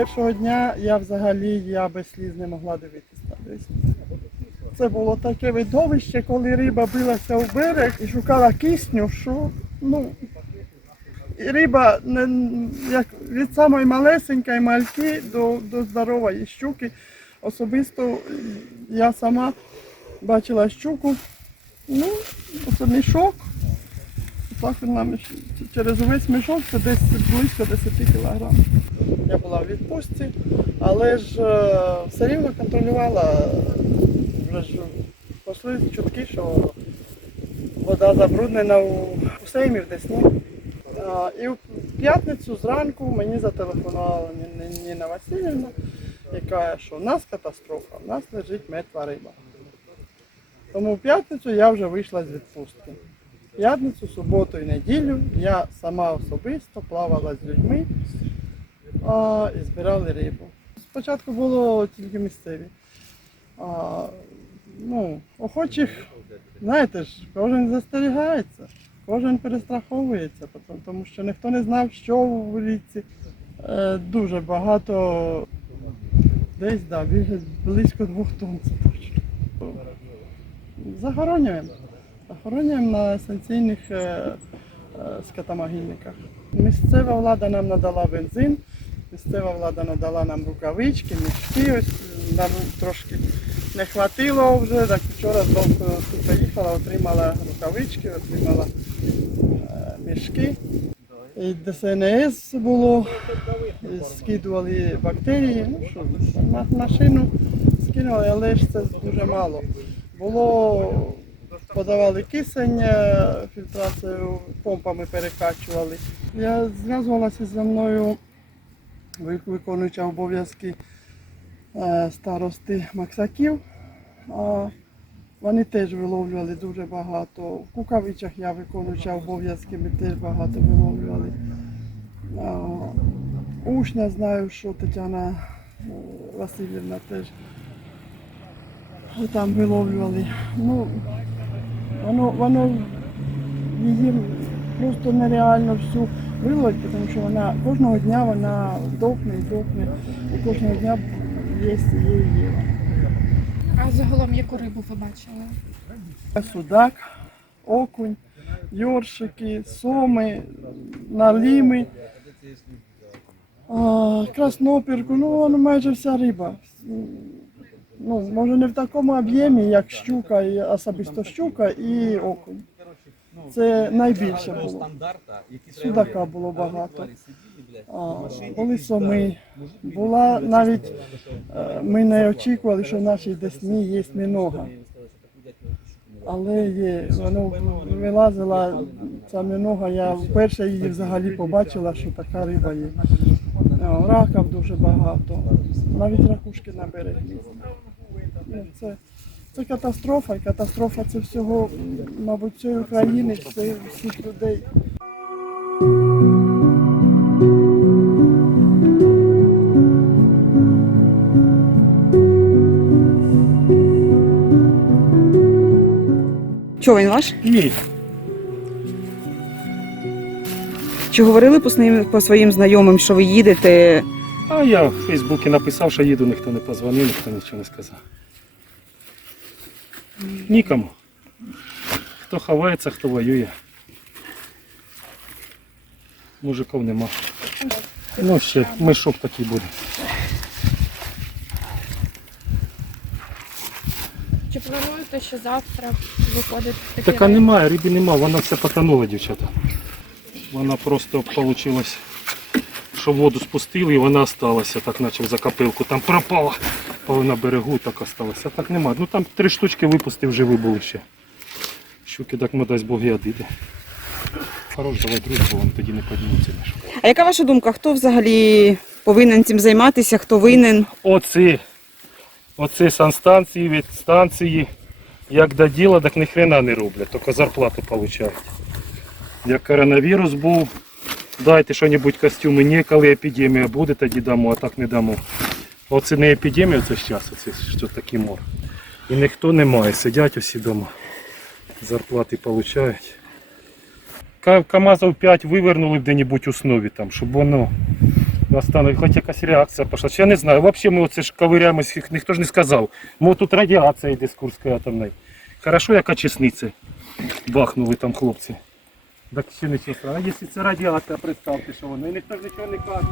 першого дня я взагалі я без сліз не могла дивитися. Це було таке видовище, коли риба билася у берег і шукала кисню, що ну, риба як від самої малесенької мальки до, до здорової щуки. Особисто я сама бачила щуку, ну, це мішок. Так він через увесь мішок це десь близько 10 кілограм. Я була в відпустці, але ж е, все рівно контролювала. Вже ж пішли чутки, що вода забруднена у, у сеймі в Десні. І в п'ятницю зранку мені зателефонувала Ні- Ні- Ніна Васильівна каже, що у нас катастрофа, у нас лежить мертва риба. Тому в п'ятницю я вже вийшла з відпустки. П'ятницю, суботу і неділю я сама особисто плавала з людьми а, і збирали рибу. Спочатку було тільки місцеві. А, ну, охочих, знаєте ж, кожен застерігається, кожен перестраховується, тому- що ніхто не знав, що в річці. Е, дуже багато, десь да, близько двох тонн це точно. Захоронюємо. Захоронюємо на есенційних е, е, скотомогильниках. Місцева влада нам надала бензин, місцева влада надала нам рукавички, мішки. Ось нам трошки не хватило вже. Так вчора тут поїхала, отримала рукавички, отримала е, мішки. І ДСНС було, і скидували бактерії. Ну що, машину скинули, але ж це дуже мало. Було подавали кисень, е, фільтрацію помпами перекачували. Я зв'язувалася зі мною виконуюча обов'язки е, старости Максаків. Вони теж виловлювали дуже багато. В Кукавичах я виконуюча обов'язки, ми теж багато виловлювали. А, Ушня знаю, що Тетяна е, Васильівна теж там виловлювали. Ну, воно, воно її просто нереально всю виловити, тому що вона кожного дня вона дохне і дохне, і кожного дня є є є. А загалом яку рибу ви бачили? Судак, окунь, йоршики, соми, наліми, краснопірку, ну воно майже вся риба. Ну, може не в такому об'ємі, як щука, і особисто щука і окунь. Це найбільше було. Судака було багато. Були соми. Була навіть, е, ми не очікували, що в нашій Десні є мінога. Але є, воно вилазила ця мінога, я вперше її взагалі побачила, що така риба є. Раків дуже багато, навіть ракушки на березі. Ну, Це, це катастрофа, і катастрофа це всього, мабуть, цієї України, всіх людей. Чого він ваш? Ні, Чи говорили по своїм, по своїм знайомим, що ви їдете? а я в Фейсбуці написав, що їду, ніхто не позвонив, ніхто нічого не сказав. Нікому. Хто ховається, хто воює. Мужиків нема. Ну ще, мишок такий буде. Чи плануєте ще завтра виходити в такі Така немає, риби нема, вона все потонула, дівчата. Вона просто вийшло, що воду спустили і вона осталася, так наче в закопилку. Там пропала, пала на берегу, так осталася. А так нема. Ну там три штучки випустив, живі були ще. Щуки так ми дасть Бог і. Хорош, давай друг, бо вони тоді не піднімуться. наш. А яка ваша думка? Хто взагалі повинен цим займатися? Хто винен? Оці, оці санстанції від станції, як до діла, так ні хрена не роблять, тільки зарплату отримують. Як коронавірус був, дайте що-небудь костюми, ні, коли епідемія буде, тоді дамо, а так не дамо. Оце не епідемія, це зараз, оце що такий мор. І ніхто не має, сидять усі вдома, зарплати отримують. Ка- КАМАЗів 5 вивернули де-небудь у основі там, щоб воно Останови, хоч якась реакція пішла. Я не знаю. Взагалі ми оце ж ковиряємось, ніхто ж не сказав. Мо тут радіація йде з Курської атомної. Хорошо, як очисниці бахнули там хлопці. Так ще нічого страшного. А якщо це радіація, представте, що воно. І ніхто ж нічого не каже.